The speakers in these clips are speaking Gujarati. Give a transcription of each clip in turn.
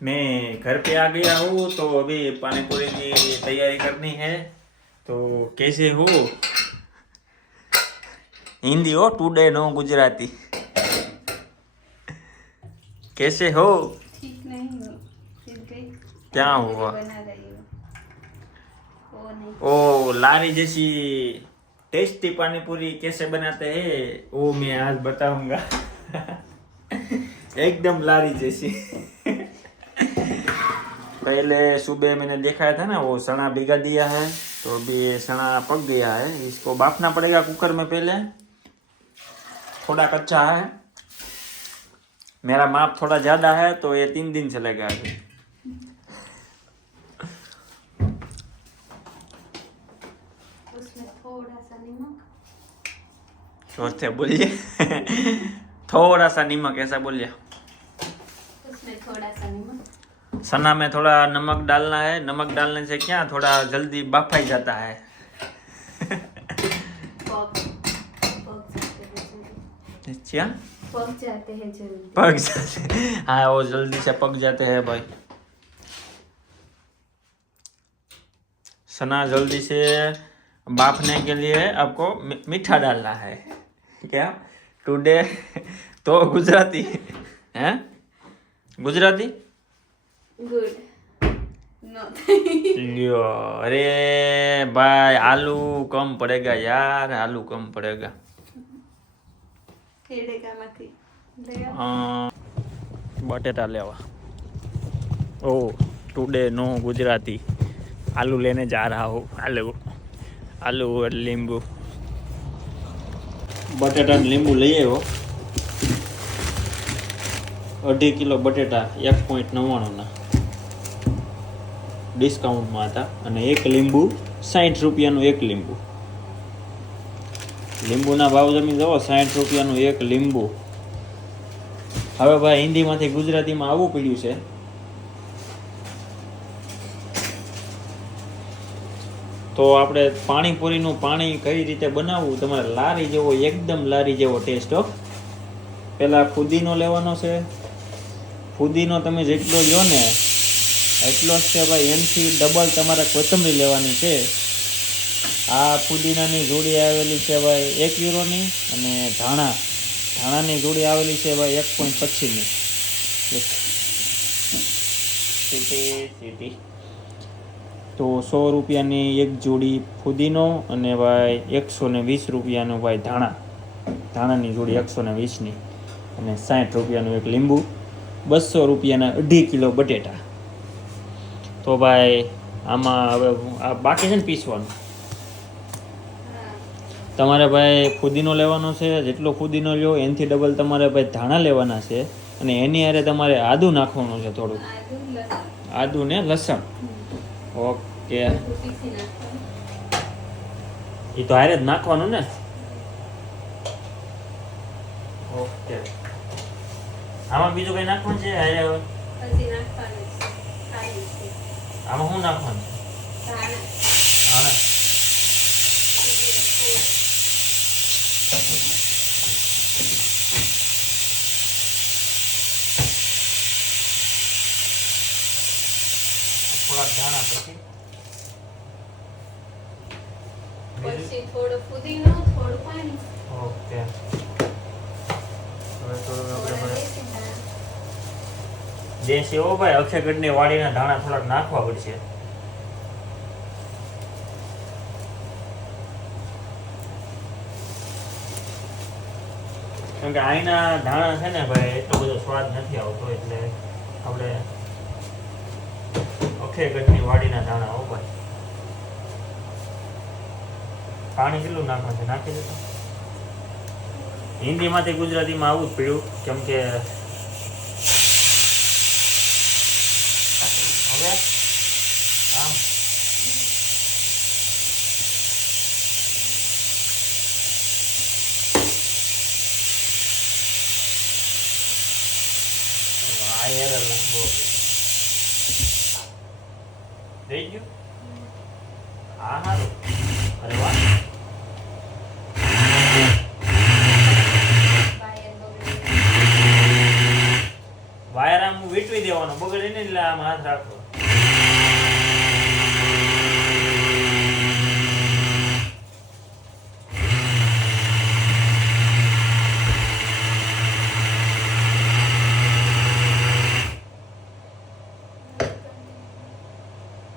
मैं घर पे आ गया हूँ तो अभी पानी पूरी की तैयारी करनी है। तो कैसे हो? हिंदी हो, टुडे नो गुजराती। कैसे हो? ठीक नहीं हो फिर भी क्या धीरे हुआ? बना रही हो। वो नहीं ओ लारी जैसी टेस्टी पानी पूरी कैसे बनाते हैं वो मैं आज बताऊंगा। एकदम लारी जैसी। पहले सुबह मैंने देखा था ना, वो चना भिगा दिया है तो अभी ये चना पक गया है। इसको बाफना पड़ेगा कुकर में पहले। थोड़ा कच्चा है, मेरा माप थोड़ा ज्यादा है तो ये 3 दिन चलेगा अभी। उसमें थोड़ा सा नमक, सोचते बोलिए। थोड़ा सा नमक, ऐसा बोलिए। उसमें थोड़ा सा नमक। सना में थोड़ा नमक डालना है। नमक डालने से क्या थोड़ा जल्दी बफाई जाता है। पक जाते हैं जल्दी। क्या पक जाते हैं जल्दी। पक जाते? हाँ, वो जल्दी से पक जाते हैं भाई। सना जल्दी से बाफने के लिए आपको मीठा डालना है। क्या टुडे तो गुजराती है? गुजराती गुड नो। लियो। अरे भाई आलू कम पड़ेगा यार, आलू कम पड़ेगा। खेड़ेगा मती ले आओ। बटेटा लेवा। ओ टुडे नो गुजराती। आलू लेने जा रहा हूँ। आलू आलू और नींबू। बटेटा લીંબુ લઈ આવ્યો। 2.5 કિલો બટેટા 1.99 ના ડિસ્કાઉન્ટમાં હતા અને એક લીંબુ 60 રૂપિયાનું એક લીંબુ। લીંબુના ભાવ તમે જુઓ, 60 રૂપિયાનું એક લીંબુ। હવે ભાઈ હિન્દીમાંથી ગુજરાતીમાં આવવું પડ્યું છે। તો આપણે પાણીપુરીનું પાણી કઈ રીતે બનાવવું, તમારે લારી જેવો, એકદમ લારી જેવો ટેસ્ટ હો। પહેલાં ફુદીનો લેવાનો છે। ફુદીનો તમે જેટલો લો ને એટલો જ છે ભાઈ, એનાથી ડબલ તમારે કોથમરી લેવાની છે। આ ફુદીનાની જોડી આવેલી છે ભાઈ 1 યુરોની અને ધાણાની જોડી આવેલી છે ભાઈ 1.25ની। સીટી તો 100 રૂપિયાની એક જોડી ફુદીનો અને ભાઈ 120 રૂપિયાનો ભાઈ ધાણાની જોડી 120ની અને 60 રૂપિયાનું એક લીંબુ, 200 રૂપિયાના 2.5 કિલો બટેટા। તો ભાઈ આમાં હવે આ બાકી છે ને પીસવાનું। તમારે ભાઈ ફુદીનો લેવાનો છે, જેટલો ફુદીનો લ્યો એનાથી ડબલ તમારે ભાઈ ધાણા લેવાના છે અને એની હારે તમારે આદું નાખવાનું છે થોડું, આદું ને લસણ। ઓકે, એ તો હારે જ નાખવાનું ને। ઓકે, આમાં બીજું કઈ નાખવાનું છે હારે? હવે હજી નાખવાનું છે, ખાલી છે આમાં શું નાખવાનું છે? ધાણા, થોડાક ધાણા પછી થોડો ફુદીનો, થોડું પાણી, ઓકે। હવે તો થોડા આપણે દેશી ધાણા। દેશી હો ભાઈ, અક્ષયગઢની વાડીના ધાણા થોડાક નાખવા પડશે। કેમ કે અહીંના ધાણા છે ને ભાઈ એટલો બધો સ્વાદ નથી આવતો, એટલે આપણે અક્ષયગઢની વાડીના ધાણા હો ભાઈ। પાણી કેટલું નાખવાનું છે નાખી દેતો। હિન્દીમાંથી ગુજરાતીમાં આવું જ પડ્યું, કેમ કે હવે આમ વાયર લાંબો થઈ ગયું। હા હારું, અરે વાહ। વાયર આમ વીટવી દેવાનો, બહુ ઓગળી ને એટલે આમ હાથ રાખો.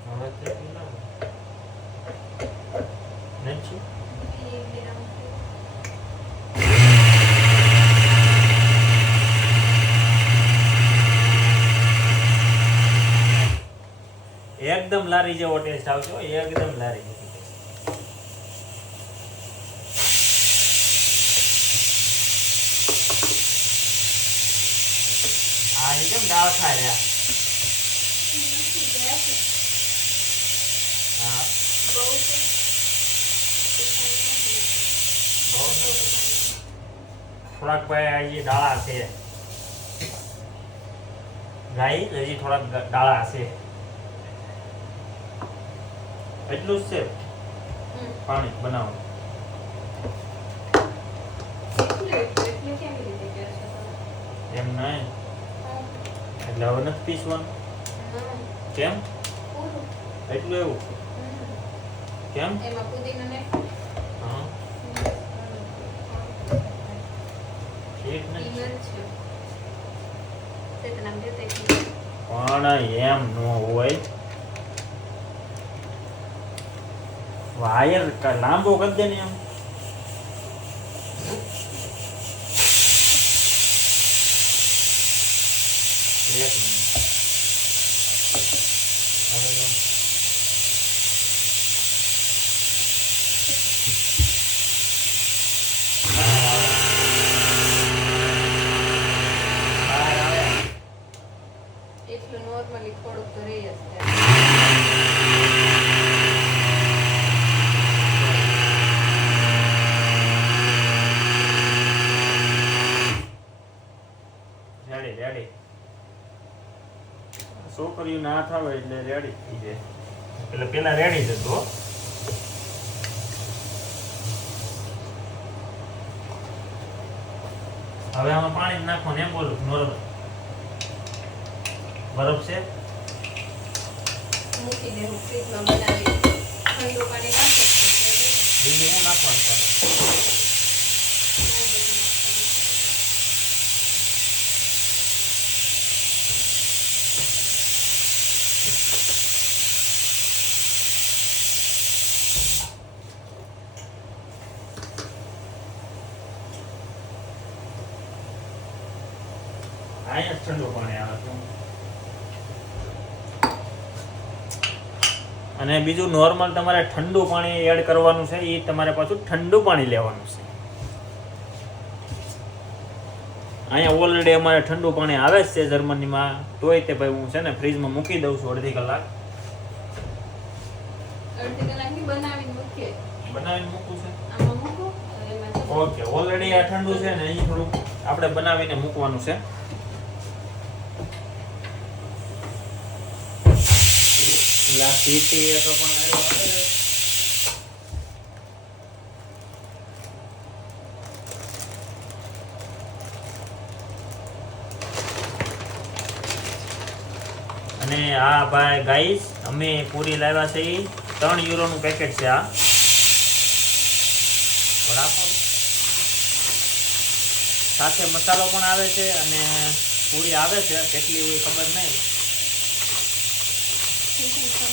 હવે કેટલું લાગે? નથી? એકદમ લારી જેવો ટેસ્ટ આવશે હો, એકદમ લારી જેવો ટેસ્ટ. આ કેમ દાળ ખાય રહ્યા? હા બહુ નથી. થોડાક ભાઈ આ દાળા છે ગાઈ, હજી થોડાક દાળા છે. એટલું જ છે પાણી બનાવો. એમ નહીં એટલે હવે નથી પીસવાનું. કેમ એટલું એવું? કેમ? હા ઠીક નહીં પણ એમ ન હોય. વાયર લાંબો કરી દે ને એમ. એક મિનિટ. એટલું નોર્મલી થોડુંક તો રહી જ રેડી રેડી. છોકરીઓ ના થાવે એટલે રેડી થઈ જાય. એટલે પેલા રેડી જ હતો. હવે આમાં પાણી નાખો ને એમ બોલું નોર્મલ. બરફ છે મૂકી દેવું ફ્રીજમાં બનાવી ઠંડુ પાણી નાખો બીજું શું નાખવાનું તમે? અહીંયા જ ઠંડુ પાણી આવે છે. અને બીજું નોર્મલ તમારે ઠંડુ પાણી એડ કરવાનું છે. એ તમારે પાછું ઠંડુ પાણી લેવાનું છે. અહીંયા ઓલરેડી અમારે ઠંડુ પાણી આવે જ છે જર્મનીમાં. તોય તે ભાઈ હું છે ને ફ્રીજમાં મૂકી દઉં છું અડધી કલાક. અડધી કલાકની બનાવીને મૂકીએ. બનાવીને મૂકું છે. આમાં મૂકો એમાં ઓકે ઓલરેડી આ ઠંડુ છે ને અહીં થોડુંક આપણે બનાવીને મૂકવાનું છે. લા સીટી એ તો પણ આવ્યો આવે. અને આ ભાઈ ગાઈસ અમે પૂરી લાવ્યા છે. 3 યુરોનું પેકેટ છે આ વડાપાવ. સાથે મસાલો પણ આવે છે અને પૂરી આવે છે. કેટલી હોય ખબર નહીં.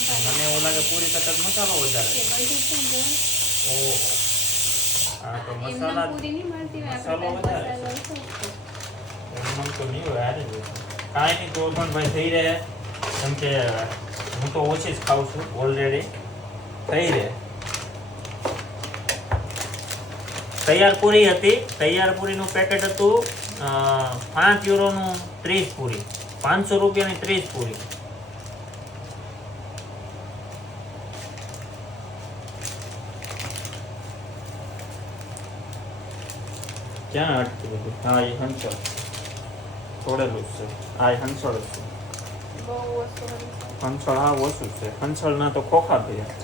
મને એવું લાગે પૂરી કરતા મસાલો વધારે. ઓહો હા તો મસાલા પૂરી નહીં મળતી હોય મસાલો વધારે આપણે એમ તો નહીં હોય. યાર કાંઈ નહીં તો પણ ભાઈ થઈ રહે. કેમ કે હું તો ઓછી જ ખાઉં છું ઓલરેડી. થઈ રહે. તૈયાર પૂરી હતી. તૈયાર પૂરીનું પેકેટ હતું 5 યુરોનું 30 પૂરી. 500 રૂપિયાની 30 પૂરી. ક્યાં અટકી બધું? હા એ હંસળ થોડેલું જ છે. હા એ હંસળ જ છે. બહુ વસ્તુ હોય છે. હંસળ હા ઓછું છે. હંસળના તો ખોખા થયા.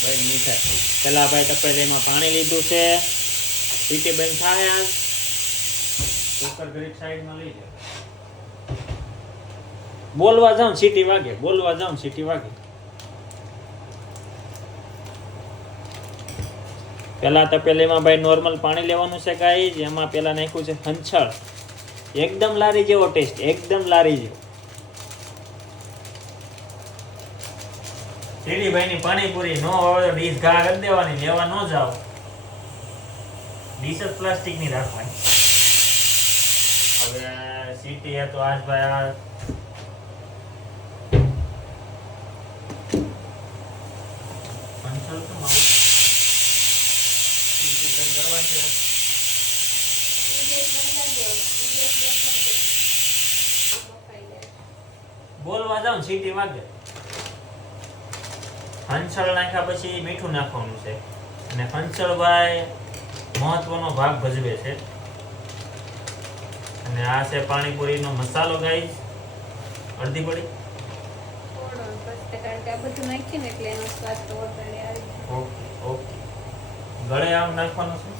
ભાઈ છે. પેલા ભાઈ તપેલીમાં પાણી લીધું છે. સીટી બંધ થાય કુકર ઘડીક સાઈડમાં લઈ જાઓ. બોલવા જાઉં સીટી વાગે, બોલવા જાઉં સીટી વાગે. પેલા તપેલીમાં ભાઈ નોર્મલ પાણી લેવાનું છે ગાઈસ. એમાં પેલા નાખ્યું છે હંચળ. એકદમ લારી જેવો ટેસ્ટ, એકદમ લારી જેવો. સીડીભાઈની પાણીપુરી નો હોય તો ડીશ ઘા કરી દેવાની, લેવા ન જાવ. ડીશ જ પ્લાસ્ટિકની રાખવાની. હવે સીટી હે તો આજ ભાઈ આ પંચલ તો માવું સીટી બંધ કરવાની છે. બોલવા જાઉં સીટી વાગે. હંચળ નાખ્યા પછી મીઠું નાખવાનું છે. અને હંચળ ભાઈ મહત્વનો ભાગ ભજવે છે. અને આ છે પાણીપુરીનો મસાલો ગાઈસ. અડધી પડી. કારણ કે આ બધું નાખીએ ને એટલે એનો સ્વાદ તો વધારે આવે. Okay okay. ગળે આમ નાખવાનું છે.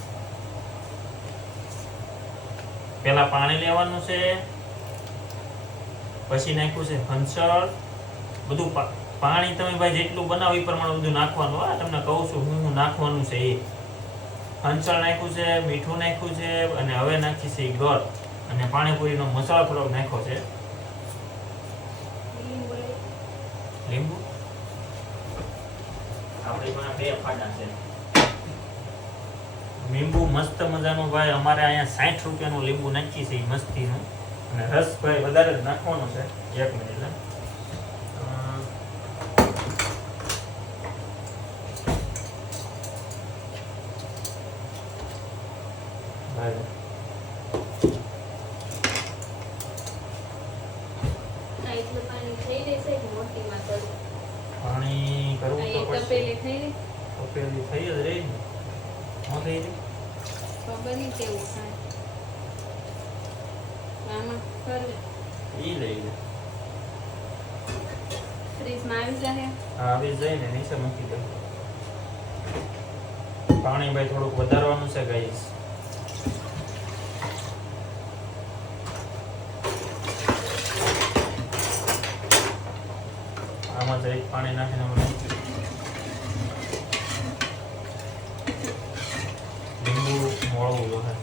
પેલા પાણી લેવાનું છે, પછી નાખ્યું છે હંચળ. બધું પાણી તમે ભાઈ જેટલું બનાવો એ પ્રમાણે બધું નાખવાનું. આ તમને કહું છું હું નાખવાનું છે એ. હંચળ નાખ્યું છે, મીઠું નાખ્યું છે, અને હવે નાખી છે ગળ. અને પાણીપુરીનો મસાલો થોડોક નાખ્યો છે. લીંબુ આપણી પાસે 2 ફાડા છે. લીંબુ મસ્ત મજાનું ભાઈ અમારે અહીંયા 60 રૂપિયાનું લીંબુ નાખી છે મસ્તીનું. અને રસ ભાઈ વધારે જ નાખવાનો છે. 1 મિનિટ પાણી કરવું તો પડશે. તપેલી થઈ જ રહી ને. હું થઈ રહી ખબર નહીં કેવું થાય. આમાં કરવે ઈ લઈ લે. ફ્રીજમાં આવી જાય. હા આવી જાય ને નીચે મૂકી દે. પાણી ભાઈ થોડુંક વધારવાનું છે ગાઈસ. આમાં જરીક પાણી નાખીને લીંબુ મોળવું જોઈએ.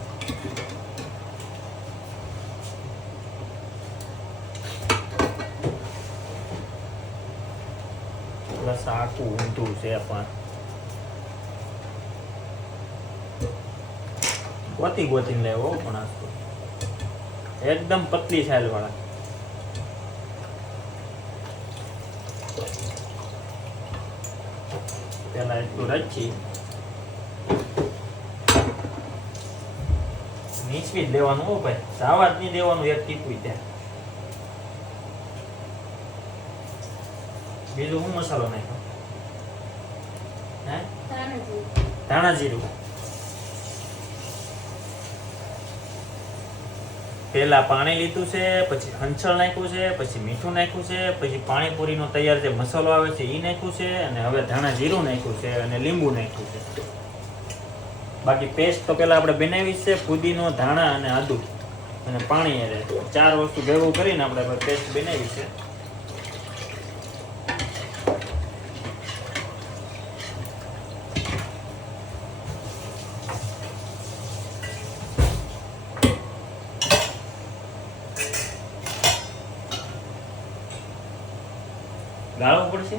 પ્લસ આખું ઊંધું છે પણ ગોતીને લેવો પણ આ તો એકદમ પતલી છાલ વાળા. પેલા એટલું રચી નીચવી જ લેવાનું. હો ભાઈ સાવા જ નહીં દેવાનું એક ટીપું ત્યાં. બીજું હું મસાલો નાખ્યો હે ધાણા જીરું. પેલા પાણી લીધું છે, પછી હંચળ નાખ્યું છે, પછી મીઠું નાખ્યું છે, પછી પાણીપુરીનો તૈયાર જે મસાલો આવે છે એ નાખ્યું છે, અને હવે ધાણા જીરું નાખ્યું છે અને લીંબુ નાખ્યું છે. બાકી પેસ્ટ તો પેલા આપણે બનાવી છે. ફુદીનો, ધાણા અને આદુ અને પાણી. 4 વસ્તુ ભેગું કરીને આપણે પેસ્ટ બનાવી છે. ગાળવું પડશે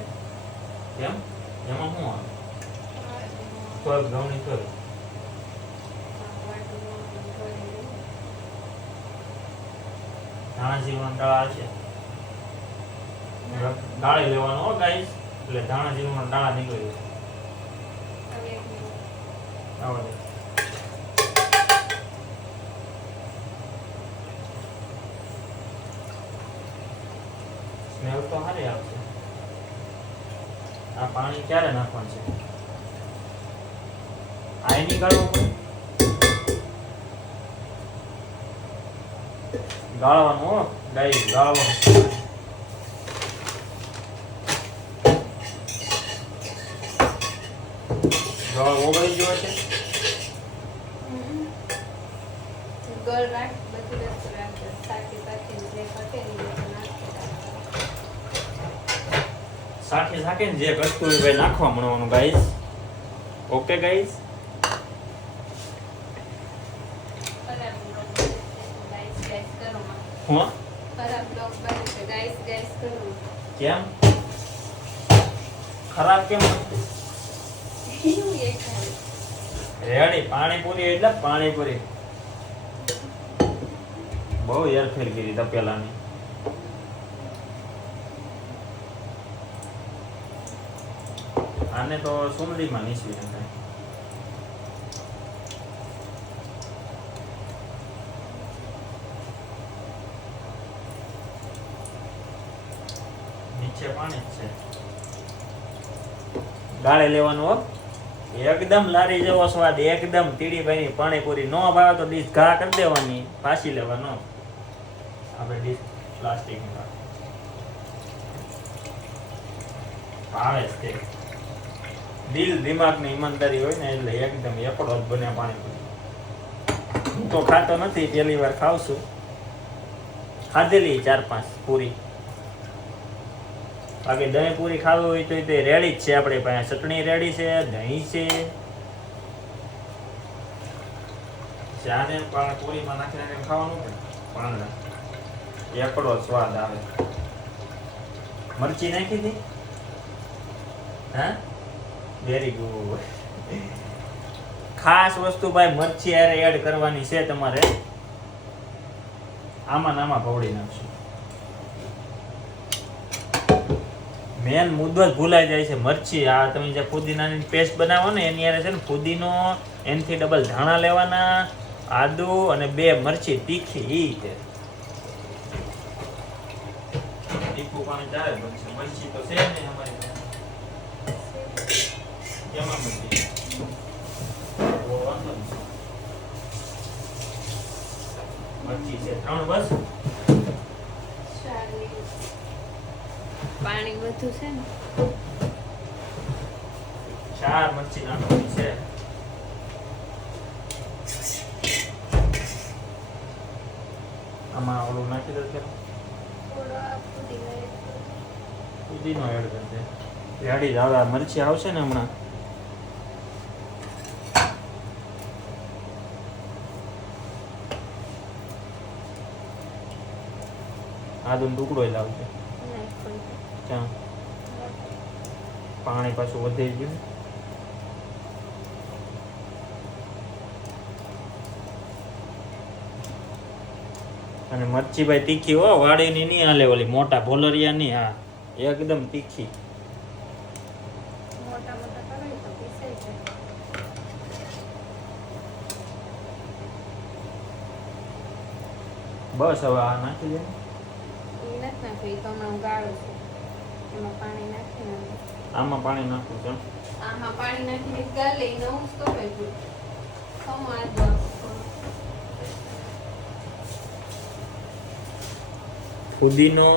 એમ. એમાં શું આવે? કોઈ ઘઉંની કોઈ ધાણા જીરું દાળા છે. ગાળી લેવાનો હો ગાઈસ. એટલે ધાણા જીરું દાળા નીકળી જાય. સ્મેલ તો સારી આવશે. આ પાણી ક્યારે નાખવાનું છે? આ એની ગાળવું પડે. ગાળવાનું હો ગાઈસ, ગાળવાનું. જો ઓગળી ગયો છે. ગળ રાખ, બધી વસ્તુ રાખજો. સાકી સાકીને જે ઘટે ને એ બધું નાખી સાથે સાથે ને જે ઘટતું હોય ભાઈ નાખવા મળવાનું ગાઈસ. Okay guys. ખરાબ બ્લોગ બને છે, ગાઈસ ગાઈસ કરો માં. હું ખરાબ બ્લોગ બને છે, ગાઈસ ગાઈસ કરો માં. કેમ ખરાબ કેમ એવું એક થાય. રેડી પાણીપુરી એટલે પાણીપુરી બહુ હેરફેર કરી તપેલાની. આને તો સુંદરીમાં નીચવી નખાય. નીચે પાણી જ છે. ગાળે લેવાનું હો. એકદમ લારી જેવો સ્વાદ, એકદમ તીડીભાઈની પાણીપુરી. નો ભાવે તો ડીશ ઘા કરી દેવાની, પાછી લેવાનો. આપણે ડીશ પ્લાસ્ટિકની ભાવે જ તે. દિલ દિમાગની ઈમાનદારી હોય ને એટલે એકદમ એકડો જ બને પાણીપુરી. હું તો ખાતો નથી, પહેલી વાર ખાવ છું. ખાધેલી 4-5 પૂરી. બાકી દહીં પૂરી ખાવી હોય તો તે રેડી જ છે આપણે પાસે. ચટણી રેડી છે, દહીં છે. ચાને પૂરીમાં નાખી નાખીને ખાવાનું છે. પાંદડા એકડો સ્વાદ આવે. મરચી નાખી હતી? હા, વેરી ગુડ. ખાસ વસ્તુ ભાઈ મરચી હારે એડ કરવાની છે તમારે. આમાં નામાં ભવડી નાખશું. મેન મુદ્દો જ ભૂલાઈ જાય છે મરચી. આ તમે જે ફુદીનાની પેસ્ટ બનાવો ને એની હારે છે ને ફુદીનો, એનથી ડબલ ધાણા લેવાના, આદુ અને 2 મરચી તીખી. ઈ છે તીખું પાણી ચાલે બનશે. મરચી તો છે ને અમારી પાસે. કેમાં મરચી? બહુ વાંધો નહીં. મરચી છે 3 બસ. પાણી વધુ છે ને, 4 મરચી નાખવાની છે. આમાં ઓલું નાખી દો કે થોડો પુદીનો એડ કરજે. રેડી જ આવે. મરચી આવશે ને હમણાં. આદુનો ટુકડો જ લાવશે. ક્યાં પાણી પાછું વધી ગયું. અને મરચી ભાઈ તીખી હો, વાડીની નહીં હાલે, ઓલી મોટા ભોલરિયા ની. હા, એકદમ તીખી. મોટા મોટા કરાય તો પીસાઈ જાય. બસ હવે આ નાખી દે. એ નથી નાખ્યું, એ તો હમણાં ગાળું છું. એમાં પાણી નાખીને આમાં પાણી નાખવું છે. આમાં પાણી નાખીને ગાળી લઈને હું તો કઈ સમાજ ફુદીનો,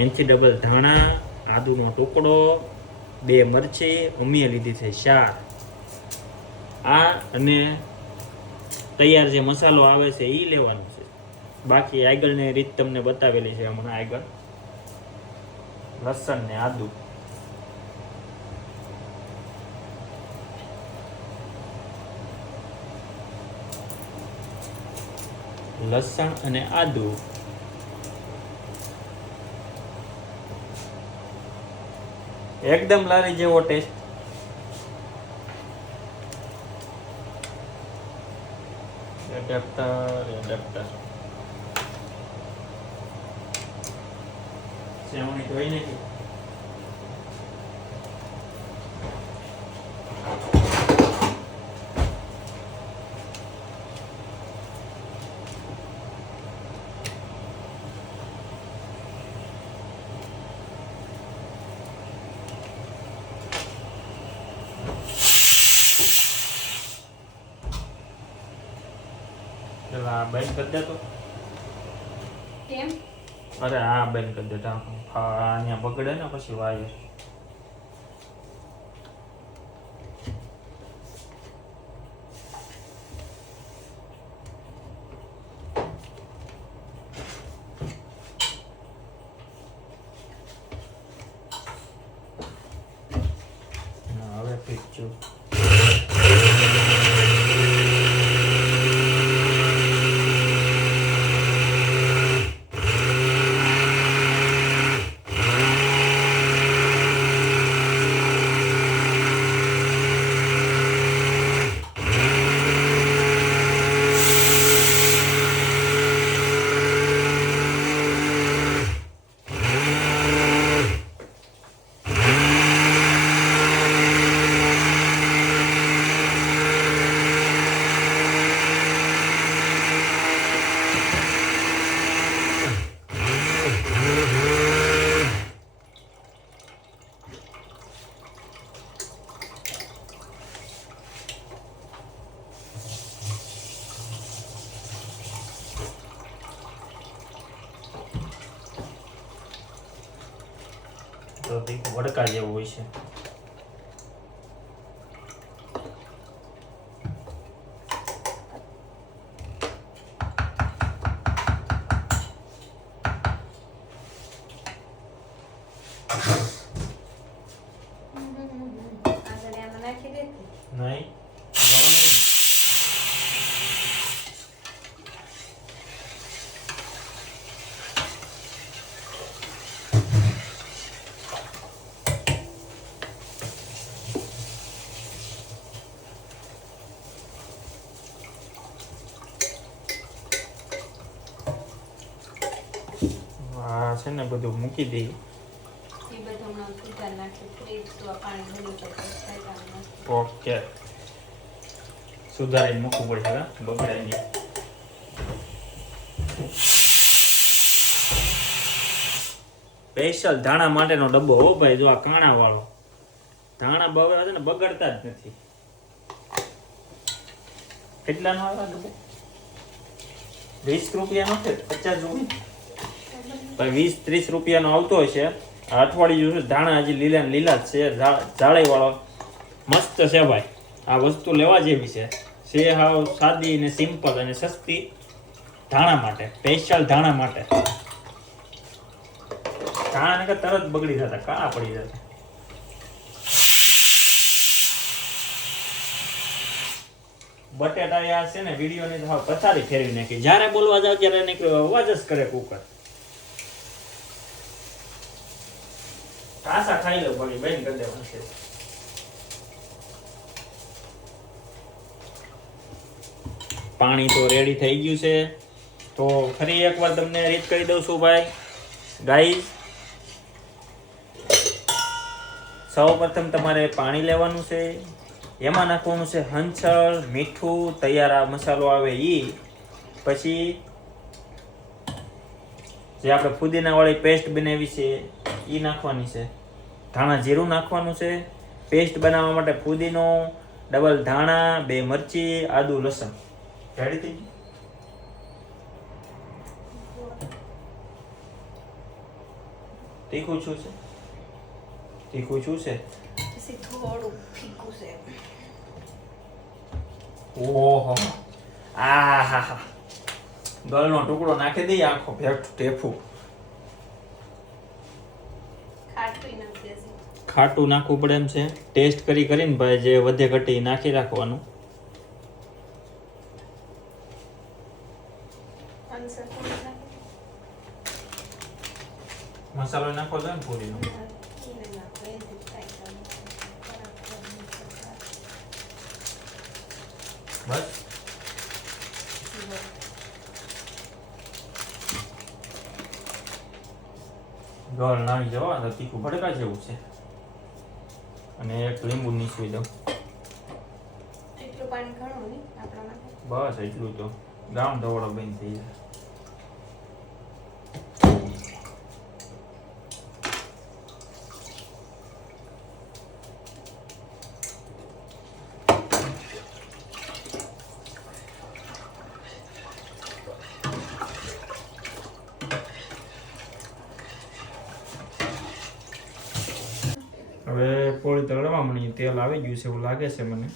એનથી ડબલ ધાણા, આદુનો ટુકડો, 2 મરચી, ઉમી લીધી છે 4. આ અને તૈયાર જે મસાલો આવે છે એ લેવાનો છે. બાકી આગળની રીત તમને બતાવેલી છે હમણાં આગળ. લસણ ને આદુ. લસણ અને આદુ. એકદમ લારી જેવો ટેસ્ટ. એડેપ્ટર સેવણી ધોઈ નાખી. પેલા બંધ કરી દેતો. કેમ? અરે હા બંધ કરી દેતા. અહીંયા બગડે ને પછી વાયર. તીખું વડકા જેવું હોય છે. આગળ આમાં નાખી દેતી. નહીં જવાનું. આ છે ને બધું મૂકી દઈ. એ બધું હમણાં સુધાર નાખી ફ્રીજ તો આ પાણી ભરી જાય તો થાય કામ નથી. ઓકે સુધારીને મૂકવું પડશે હા બગડાઈ નહીં. સ્પેશિયલ ધાણા માટેનો ડબ્બો હો ભાઈ, જો આ કાણા વાળો ધાણા બગડે છે ને બગડતા જ નથી. કેટલાનો આવે ડબ્બો? 20 રૂપિયાનો છે 50 રૂપિયા ભાઈ 20-30 રૂપિયાનો આવતો હશે. અઠવાડિયું છે ધાણા હજી લીલા ને લીલા જ છે. જાળી વાળો મસ્ત છે ભાઈ. આ વસ્તુ લેવા જેવી છે. હાવ સાદી ને સિમ્પલ અને સસ્તી ધાણા માટે, સ્પેશિયલ ધાણા માટે. ધાણા ને તરત બગડી જતા, કાળા પડી જતા. બટેટા યાર છે ને વિડીયો ની પથારી ફેરવી નાખી. જ્યારે બોલવા જાવ ત્યારે નીકળ્યો અવાજ જ કરે કુકર. કાસા ખાઈ લો પડી બેન કરી દેવાનું છે. પાણી તો રેડી થઈ ગયું છે. તો ફરી એકવાર તમને રીત કરી દઉં છું ભાઈ ગાઈઝ. સૌપ્રથમ તમારે પાણી લેવાનું છે, એમાં નાખવાનું છે હંચળ, મીઠું, તૈયાર આ મસાલો આવે ઈ. પછી જે આપણે ફુદીના વાળી પેસ્ટ બનાવી છે ઈ નાખવાની છે. ધાણા જીરું નાખવાનું છે. પેસ્ટ બનાવવા માટે ફુદીનો, ડબલ ધાણા, 2 મરચી, આદુ, લસણ. રેડી થઈ ગયું? તીખું શું છે? તીખું શું છે? પછી થોડું ફીકું છે. ઓહો આ હા હા ગળનો ટુકડો નાખી દઈએ આખો ભેટ ટેફું. ખાટું નાખી દેશે. ખાટું નાખવું પડે એમ છે. ટેસ્ટ કરીને ભાઈ જે વધે ઘટી નાખી રાખવાનું. અંસર થોડું નાખી. મસાલો નાખવો જોઈએ ને પૂરીનો. એને નાખો એથી થાય કામ. બસ ગળ નાખી જવા તો તીખું ભડકા જેવું છે. અને એક લીંબુ નીચવી દઉં. એટલું પાણી ઘણું નહીં આપણા માટે. બસ એટલું તો ગામ ધોળો બંધ થઈ જાય. હવે પોળી તળવા મળી, તેલ આવી ગયું છે એવું લાગે છે મને.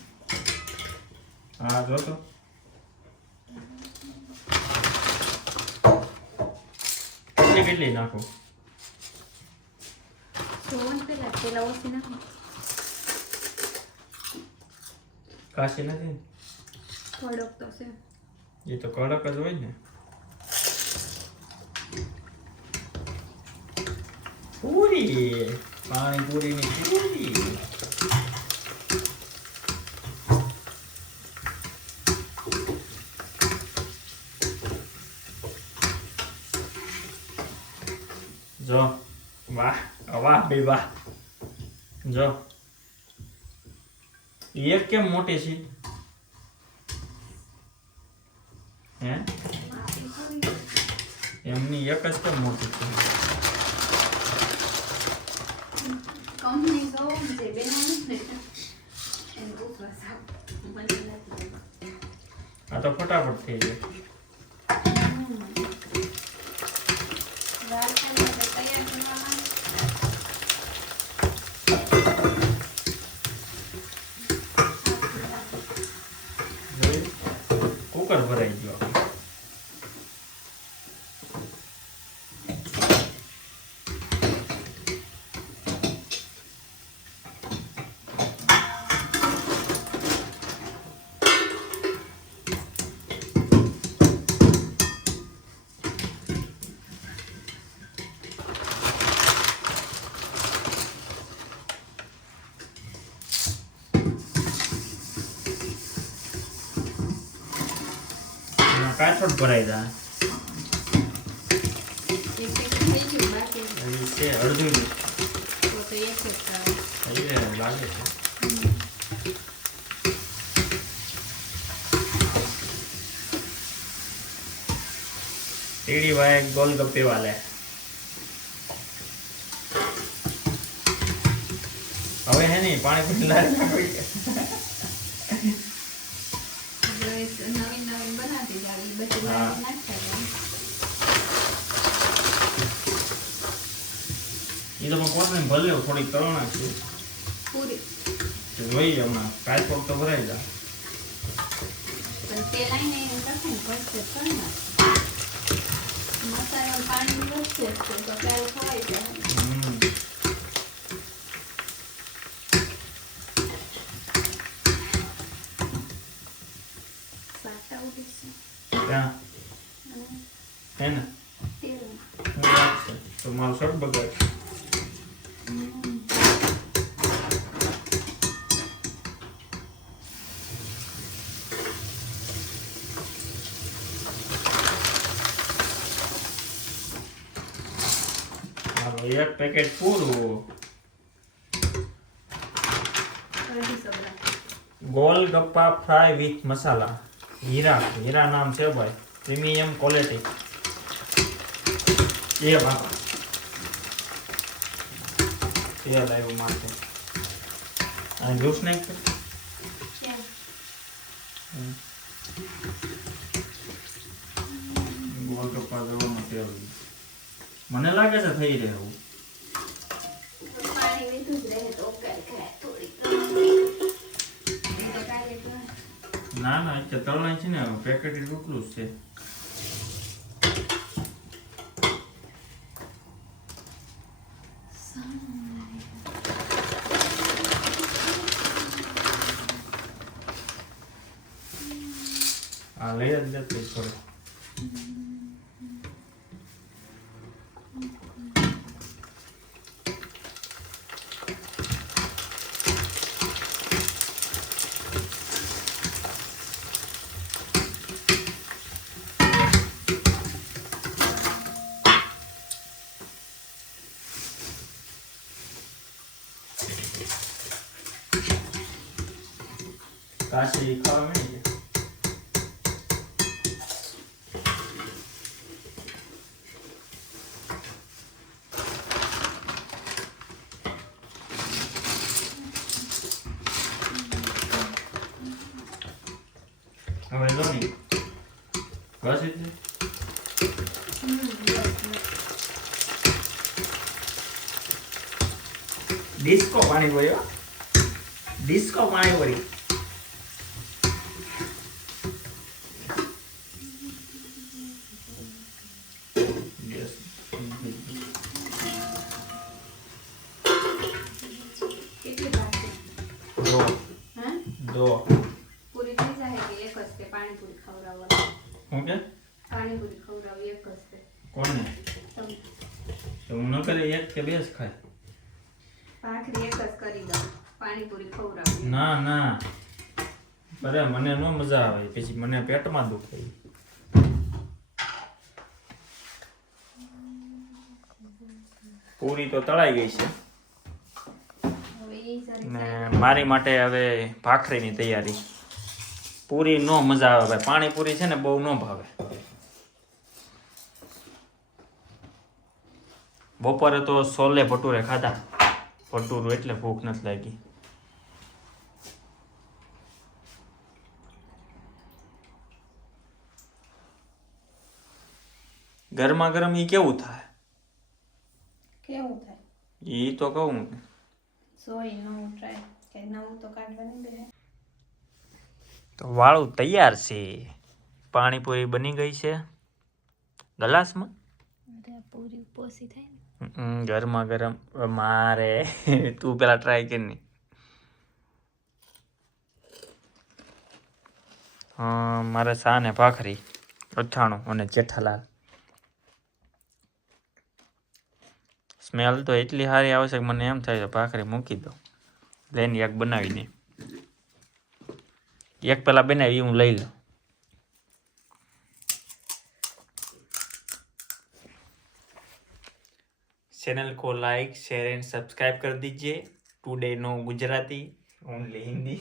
હા જો તો કેટલી નાખો? પેલા ઓછી નાખો. કાશી નથી ને? થોડોક તો છે. એ તો કડક જ હોય ને. પૂરી પાણીપુરીની પૂરી. જો વાહ વાહ બે વાહ. જો એક કેમ મોટી છે હે? એમની એક જ કેમ મોટી છે? કંપની તો જે બનાવી ને એને પૂછવા સાવ મને નથી. આ તો ફટાફટ થઈ જાય. કુકર ભરાઈ ગયો આપણું. કાઠોડ ભરાઈ જાય એક પેકેટ થઈ ગયું બાકી હજી છે અડધું તો એક જ ખાવ. થઈ જાય લાગે છે. ટેડી ભાઈ ગોલગપ્પે વાલે હવે હે નહીં પાણી પીને લાગે આપણે નવીન નવીન બનાવતી જાવી બધું હા. નાખતા જાવ. એ તો કોથમીર ભલે થોડીક તળણા છે પૂરી જોઈએ હમણાં કાચપોક તો ભરાઈ જાય. પણ તેલ આઈને એવું કરશે ને ભરશે ખરી ને મસાલા પાણી વધશે તો પેલું ખવાઈ જાય. સાટા ઉડીશું ત્યાં અને હે ને તેલ શું વાત છે તો મારું શર્ટ બગાડ. મારું એક પેકેટ પૂરું. અડધી સબરા ગોલગપ્પા ફ્રાય વિથ મસાલા હીરા નામ છે ભાઈ પ્રીમિયમ ક્વોલિટી એ બાપા એ લાવ્યું માથે અને જ્યુસ નાખ ક્યાં ગોલગપ્પા જોવામાં કેવું મને લાગે છે થઈ રહે એવું. પાણી મીઠું જ રહે તો કાલ ખાય થોડીક તો કાલે તો ના ના એટલે તળાઈ છે ને પેકેટ એટલું જ છે. આ લઈ જ જતો થોડે કાશી ખાવા મળી છે. હવે જો ની બસ એટલે ડિસ્કો પાણી બોલ્યો ડિસ્કો પાણી બોલી કેટલી બાકી દો હા દો પૂરી થઈ જાય કે એક જ તે પાણીપુરી ખવડાવવા હું કે પાણીપુરી ખવડાવવી એક જ તે કોને તમને તો હું ન કરે એક કે બે જ ખાય. ભાખરી એક જ કરી દો પાણીપુરી ખવડાવવી ના ના અરે મને નો મજા આવે પછી મને પેટમાં દુખે. પૂરી તો તળાઈ ગઈ છે હવે એ જરી ને મારી માટે હવે ભાખરીની તૈયારી. પૂરી નો મજા આવે ભાઈ પાણીપુરી છે ને બહુ નો ભાવે. બપોરે તો છોલે ભટુરે ખાધા ભટુરું એટલે ભૂખ નથી લાગી. ગરમા ગરમ ઈ કેવું થાય કેવું થાય ઈ તો કહું. સોય નવું ટ્રાય કે નવું તો કાઢવાની બે તો વાળું તૈયાર છે પાણીપુરી બની ગઈ છે ગ્લાસમાં. અરે પૂરી પોસી થાય ને. ગરમા ગરમ. મારે તું પેલા ટ્રાય કરી. મારે સા ને ભાખરી, અથાણું અને જેઠાલાલ. સ્મેલ તો એટલી સારી આવે છે કે મને એમ થાય છે ભાખરી મૂકી દો, લઈને એક બનાવી દે. એક પેલા બનાવી હું લઈ લઉં. चैनल को लाइक शेयर एंड सब्सक्राइब कर दीजिए. Today no Gujarati, only Hindi.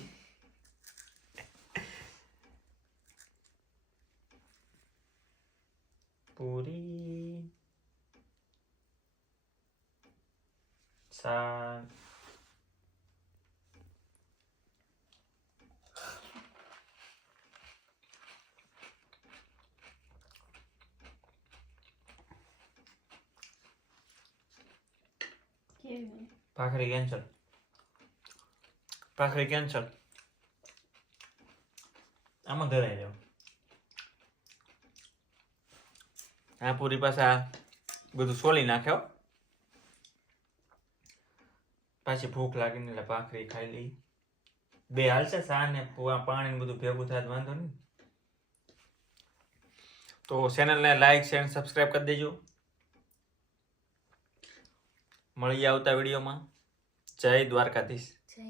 पूरी શાક ભાખરી કેન્સલ. ભાખરી કેન્સલ. આમાં ધરાઈ જાવ. આ પૂરી પાછા બધું સોલી નાખ્યો. પાછી ભૂખ લાગીને એટલે ભાખરી ખાઈ લઈ. બે હાલશે, સા ને પાણી બધું ભેગું થાય વાંધો નહીં. તો ચેનલને લાઈક શેર સબસ્ક્રાઈબ કરી દેજો. મળીએ આવતા વિડીયોમાં. જય દ્વારકાધીશ. જય